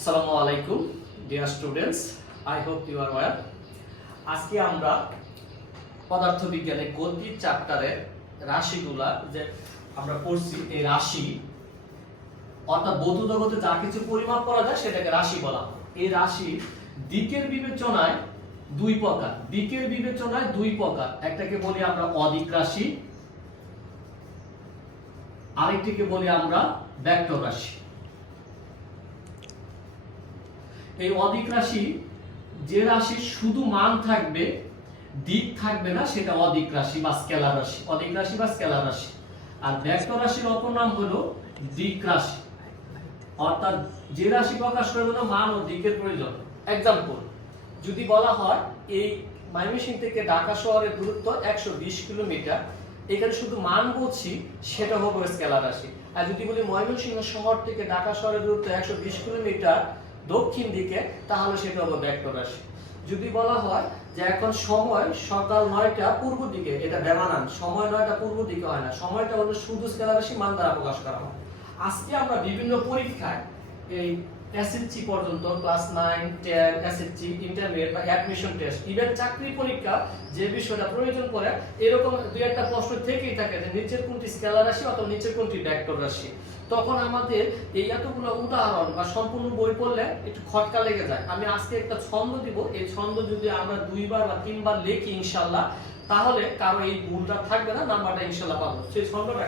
আসসালামু আলাইকুম dear students I hope you are well আজকে আমরা পদার্থবিজ্ঞানে গতির চ্যাপ্টারের রাশিগুলা যে আমরা পড়ছি, এই রাশি, অর্থাৎ বধু জগতে যা কিছু পরিমাপ করা যায় সেটাকে রাশি বলা হয়। এই রাশি দিকের বিবেচনায় দুই প্রকার। দিকের বিবেচনায় দুই প্রকার। একটাকে বলি আমরা অদিক রাশি, আরেকটিকে বলি আমরা ভেক্টর রাশি। এই অদিক রাশি যে রাশির শুধু মান থাকবে, দিক থাকবে না, সেটা অদিক রাশি বা স্কেলার রাশি। অদিক রাশি বা স্কেলার রাশি। আর ভেক্টর রাশির অপর নাম হলো দিক রাশি। অর্থাৎ যে রাশি প্রকাশ করার জন্য মান ও দিকের প্রয়োজন। এক্সাম্পল যদি বলা হয়, এই ময়মনসিংহ থেকে ঢাকা শহরের দূরত্ব একশো বিশ কিলোমিটার, এখানে শুধু মান বলছি, সেটা হবে স্কেলার রাশি। আর যদি বলি ময়মনসিংহ শহর থেকে ঢাকা শহরের দূরত্ব একশো বিশ কিলোমিটার দক্ষিণ দিকে, তাহলে সেটা হবে ভেক্টর রাশি যদি বলা হয় যে এখন সময় সকাল নয়টা পূর্ব দিকে, এটা বেমানান সময় নয়টা পূর্ব দিকে হয় না। সময়টা হলো শুধু স্কেলার রাশি মান দ্বারা প্রকাশ করা হয়। আজকে আমরা বিভিন্ন পরীক্ষায় এই এসএসসি পর্যন্ত class nine ten SSC intermediate বা অ্যাডমিশন টেস্ট ইভেন চাকরি পরীক্ষা যে বিষয়টা প্রয়োজন পড়ে, এরকম দুই একটা প্রশ্ন থেকেই থাকে যে নিচের কোনটি স্কেলার রাশি অথবা নিচের কোনটি ভেক্টর রাশি। তখন আমাদের এই এতগুলো উদাহরণ বা সম্পূর্ণ বই পড়লে একটু খটকা লেগে যায়। আমি আজকে একটা ছন্দ দিব। এই ছন্দ যদি আমরা দুইবার বা তিনবার লিখি ইনশাল্লাহ তাহলে কারও এই ভুলটা থাকবে না, নাম্বারটা ইনশাল্লাহ পাবো। সেই ছন্দটা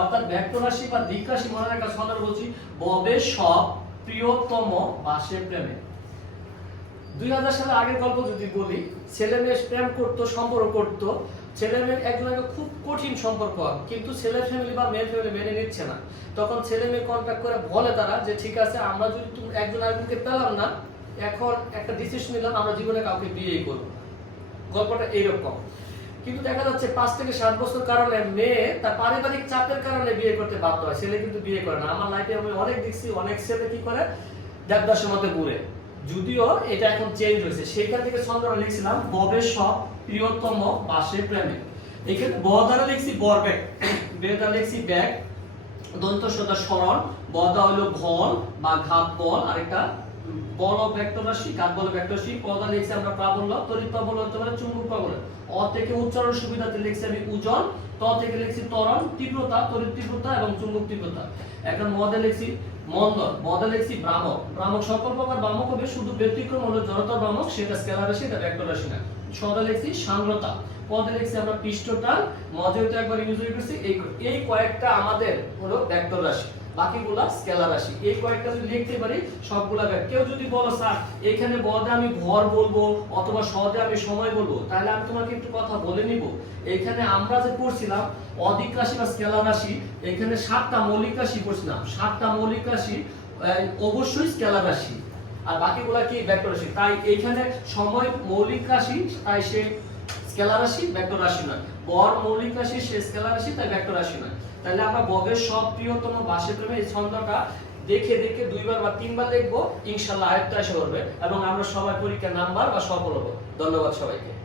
অর্থাৎ ভেক্টর রাশি বা দিক রাশি, মনে রাখার ছন্দ বলছি, ববে সব প্রিয়তম বাসে প্রেমে। দুই হাজার সালে আগের গল্প যদি বলি ছেলে মেয়ে প্রেম করতো সম্পর্ক করতো ছেলে মেয়ের একজন আগে খুব কঠিন সম্পর্ক হয়, কিন্তু ছেলে ফ্যামিলি বা মেয়ে ফ্যামিলি মেনে নিচ্ছে না। তখন ছেলে মেয়ে কন্ট্যাক্ট করে বলে তারা যে ঠিক আছে আমরা যদি একজন আরেকজনকে পেলাম না এখন একটা ডিসিশন নিলাম আমরা জীবনে কাউকে বিয়েই করব। গল্পটা এইরকম। কিন্তু দেখা যাচ্ছে পাঁচ থেকে সাত বছর কারণে মেয়ে তার পারিবারিক চাপের কারণে বিয়ে করতে বাধ্য হয়। ছেলে কিন্তু বিয়ে করে না। আমার লাইফে আমি অনেক দেখছি, অনেক ছেলে কি করে? দেবদাসের মধ্যে ঘুরে যদিও এটা এখন চেঞ্জ হয়েছে। সেখান থেকে ছন্দটা লিখছিলাম ববের সব প্রিয়তম বাসে প্রেমে। এখানে ব দ্বারা লিখছি বরব্যাগ বে দ্বারা লিখছি ব্যাগ। দন্ত সদা স্মরণ। বদা হলো ভল বা ঘাত বল। আরেকটা বল ভেক্টর রাশি ঘাত বল ভেক্টর রাশি পদা লিখছি আমরা প্রাবল্য, তড়িৎ প্রাবল্য হতে পারে চুম্বক প্রাবল্য। অ থেকে উচ্চারণ সুবিধাতে লিখছি আমি ওজন ত থেকে লিখছি ত্বরণ, তীব্রতা, তড়িৎ তীব্রতা এবং চুম্বক তীব্রতা। এখন মদে লিখছি মন্দন মদে লিখছি ভ্রামক। ভ্রামক সকল প্রকার ভ্রামক হবে, শুধু ব্যতিক্রম হলো জড়তার ভ্রামক, সেটা স্কেলার রাশি এটা ভেক্টর রাশি না। সদা লিখছি সান্দ্রতা, পদে লিখছি আমরা পৃষ্ঠটাল মজে তো একবার ইউজ করছি এই এই কয়েকটা আমাদের হলো ভেক্টর রাশি। বাকিগুলা স্কেলার রাশি। এই কয়েকটা যদি লিখতে পারি, সবগুলা ভেক্টর কেউ যদি বলো, স্যার, এখানে বদে আমি ভর বলব অথবা সদে আমি সময় বলব তাহলে আমি তোমাকে একটু কথা বলে নিব। এখানে আমরা যে পড়ছিলাম, অধিক রাশি বা স্কেলার রাশি, এখানে সাতটা মৌলিক রাশি পড়ছিলাম। সাতটা মৌলিক রাশি অবশ্যই স্কেলার রাশি। আর বাকিগুলা কি? ভেক্টর রাশি। তাই এইখানে সময় মৌলিক রাশি, তাই সে স্কেলার রাশি, ভেক্টর রাশি নয়। বর মৌলিক রাশি, সে স্কেলার রাশি, তাই ভেক্টর রাশি নয়। তাহলে আমরা বগের সব প্রিয়তম বাসে প্রেমে এই ছন্দটা দেখে দেখে দুইবার বা তিনবার দেখব। ইনশাল্লাহ আয়ত্ত এসে করবে এবং আমরা সবাই পরীক্ষা নাম্বার বা সফল হব। ধন্যবাদ সবাইকে।